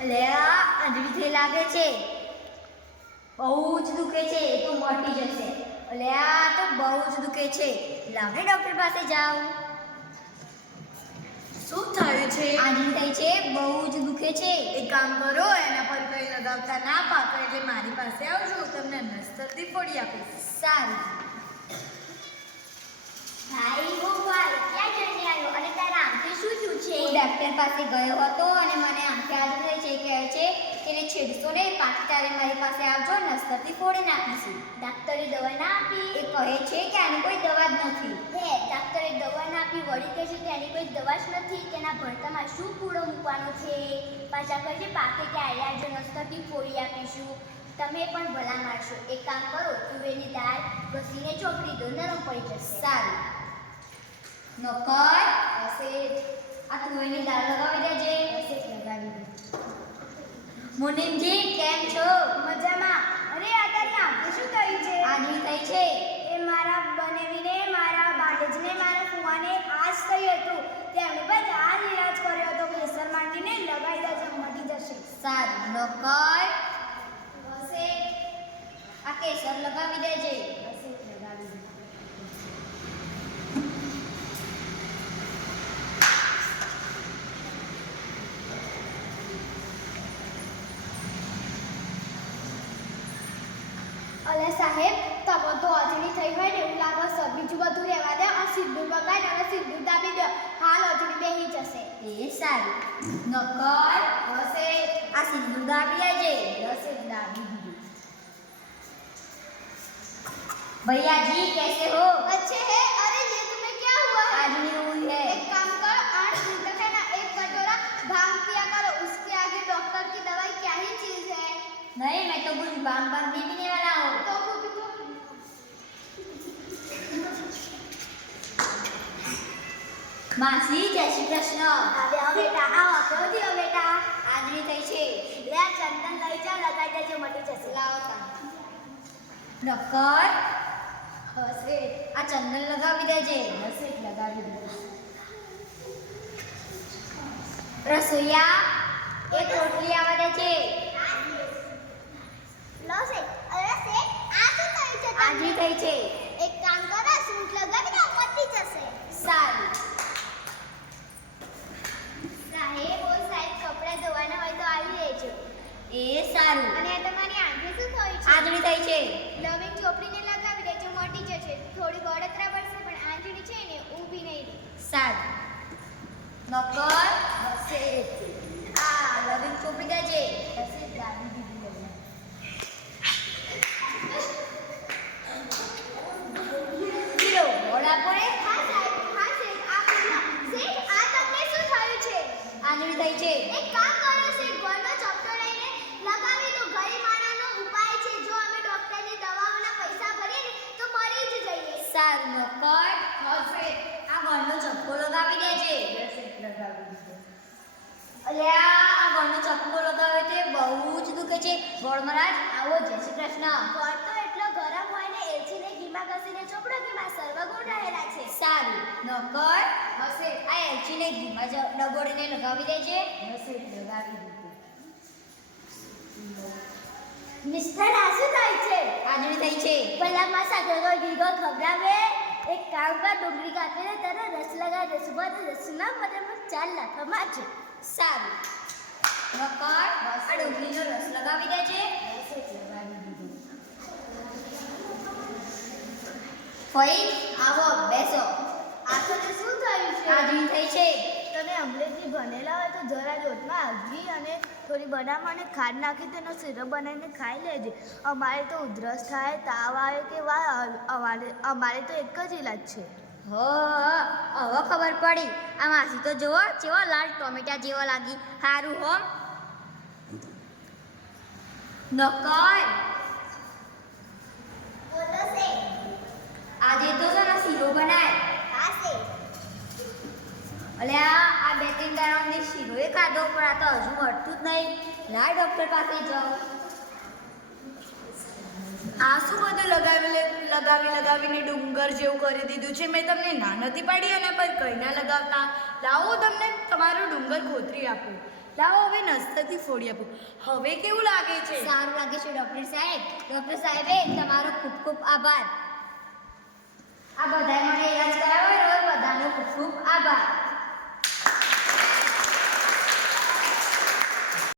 એટલે આ અંજળીથી લાગે છે. બહુ જ દુખે છે એ તો મટી જશે. એટલે આ તો બહુ જ દુખે છે. લાવને ડૉક્ટર પાસે જાઓ. શું થયું છે? આંજળી થઈ છે બહુ જ દુખે છે. એક કામ કરો એના પર કંઈ લગાવતા ના પાકો એટલે મારી પાસે આવજો હું તમને નસ્તરથી ફોડી આપીશ. સારું. ભાઈ ગોપાલ ક્યાં જઈને આવ્યો? અને તારા આંખે શું થયું છે? હું ડૉક્ટર પાસે ગયો હતો અને મને થઈ છે કે એને છેડશો ને પાછી તારે મારી પાસે આવજો નસ્તરથી ફોડી નાખીશું. ડાક્ટરે દવા ના આપી. એ કહે છે કે આની કોઈ દવા જ નથી. હે, ડાક્ટરે દવા ના આપી, વળી કહે છે કે આની કોઈ દવા જ નથી. તેના ભરતામાં શું કૂડો મૂકવાનો છે? પાછા કહે છે, પાકે કે આયા જો નસ્તરથી ફોડી આપીશું. તમે પણ ભલા મારશો એક કામ કરો તુવેરની દાળ ઘસીને ચોપડી દો, નરમ પડી જશે. સારું. નોકર, આ તુવેરની દાળ લગાવી દેજે. મુનિમજી કેમ છો? મજામાં. અરે આ તારી આંખે શું થયું છે? આજી થઈ છે. એ મારા બનેવીને મારા બાળજને મારા ફુવાને આજ થયું હતું. તેમણે પણ આ જ કર્યો હતો કેસર માંડીને લગાઈ દેજો મટી જશે. સારું નોકર. હશે આ કેસર લગાવી દેજે. અને સાહેબ તમે તો અજણી થઈ હોય ને એવું લાગો છો. બીજું બધું રહેવા દે આ સીધું બગાડ અને સીધું દાબી દો. હાલ અજણી બેહી જશે. એ સારું. નકર હશે આ સિદ્ધુ દાબી આજે. હશે દાબી દીધું. ભૈયાજી કેસે હો? અચ્છે હે नहीं मैं तो कुछ बांग बांग भी पीने वाला हूँ तो वो भी तो માસી જય શ્રી કૃષ્ણ હવે હવે બેટા આવો કેવો થયો બેટા આજની થઈ છે લે આ ચંદન લઈ જા લગાઈ દેજો મટી જશે લાવો નક્કર હશે આ ચંદન લગાવી દેજે હશે લગાવી દે રસોઈયા એક રોટલી આવવા દે છે. અરે સે આ શું થયું છે આજની થઈ છે. એક કામ કરો સૂટ લગાવી દો મટી જશે. સારું. સાહેબ ઓ સાહેબ કપડાં ધોવાના હોય તો આવી લેજો એ સારું. અને આ તમારી આંખે શું થયું છે? થઈ છે. લવિંગ ચોપડીને લગાવી દેજો મટી જશે થોડી બળતરા પડશે પણ આંજણી છે ને ઊભી નહીં સારું. નક્કર હશે. આ લવિંગ ચોપડી દેજે હશે ગાડી દીધી લઈને કિલો મોડા પડે હા સાહેબ હા શેઠ આ પૂછો શેઠ આ તમને શું થયું છે આંજળી થઈ છે એક કામ કરો શેઠ ગોળનો ચપટો લઈને લગાવી દો ગરીબ માણસનો ઉપાય છે જો અમે ડોક્ટરની દવાઓના પૈસા ભરીએ ને તો મરી જ જઈએ સારું નક્કર હશે આ ઘરનો ચપ્પો લગાવી દેજે અલ્યા આ ઘરનો ચપ્પો હોય તે બહુ જ દુખે છે. ગોળ મહારાજ આવો જય શ્રી કૃષ્ણ. ગોળ તો એટલો ગરમ હોય ને એલચીને ઘીમાં ઘસીને ચોપડો કે માં સર્વગુણ રહેલા છે. સારું નકર હશે. આ એલચીને ઘીમાં ડબોડીને લગાવી દેજે. હશે લગાવી દીધું મિસ્ટર આ શું થાય છે? આજની થઈ છે. પહેલા માં સાગર ગીગો ખબરાવે એક કામ કર, ડુંગળી કાપીને તને રસ લગાવી દે સુબહ રસના બદલમાં ચાર લાખમાં છે સારું. નકર આ ડુંગળીનો રસ લગાવી દેજે. ફરી આવો, બેસો. આ તો શું થયું છે? આજની થઈ છે. તમે અંગ્રેજી ભણેલા હોય તો જરા લોટમાં ઘી અને થોડી બનાવ અને ખાંડ નાખી તેનો સિરપ બનાવીને ખાઈ લેજે. અમારે તો ઉધરસ થાય તાવ આવે કે વા અમારે અમારે તો એક જ ઇલાજ છે. હો હવે ખબર પડી. આ માસી તો જુઓ જેવો લાલ ટોમેટા જેવો લાગી. સારું હોમ નકર. આજે તો છે ને શીરો બનાય. હા છે અલે આ એકાદ આ તો હજુ મળતું જ નહીં. લાય ડૉક્ટર પાસે જાઓ. આ શું બધું લગાવી લગાવી લગાવીને ડુંગર જેવું કરી દીધું છે. મેં તમને ના નથી પાડી અને પર કંઈ ના લગાવતા. લાવો તમને તમારું ડુંગર ખોતરી આપું. લાવો હવે નસ્તાથી ફોડી આપું. હવે કેવું લાગે છે? સારું લાગે છે, ડૉક્ટર સાહેબ. ડૉક્ટર સાહેબે તમારો ખૂબ ખૂબ આભાર.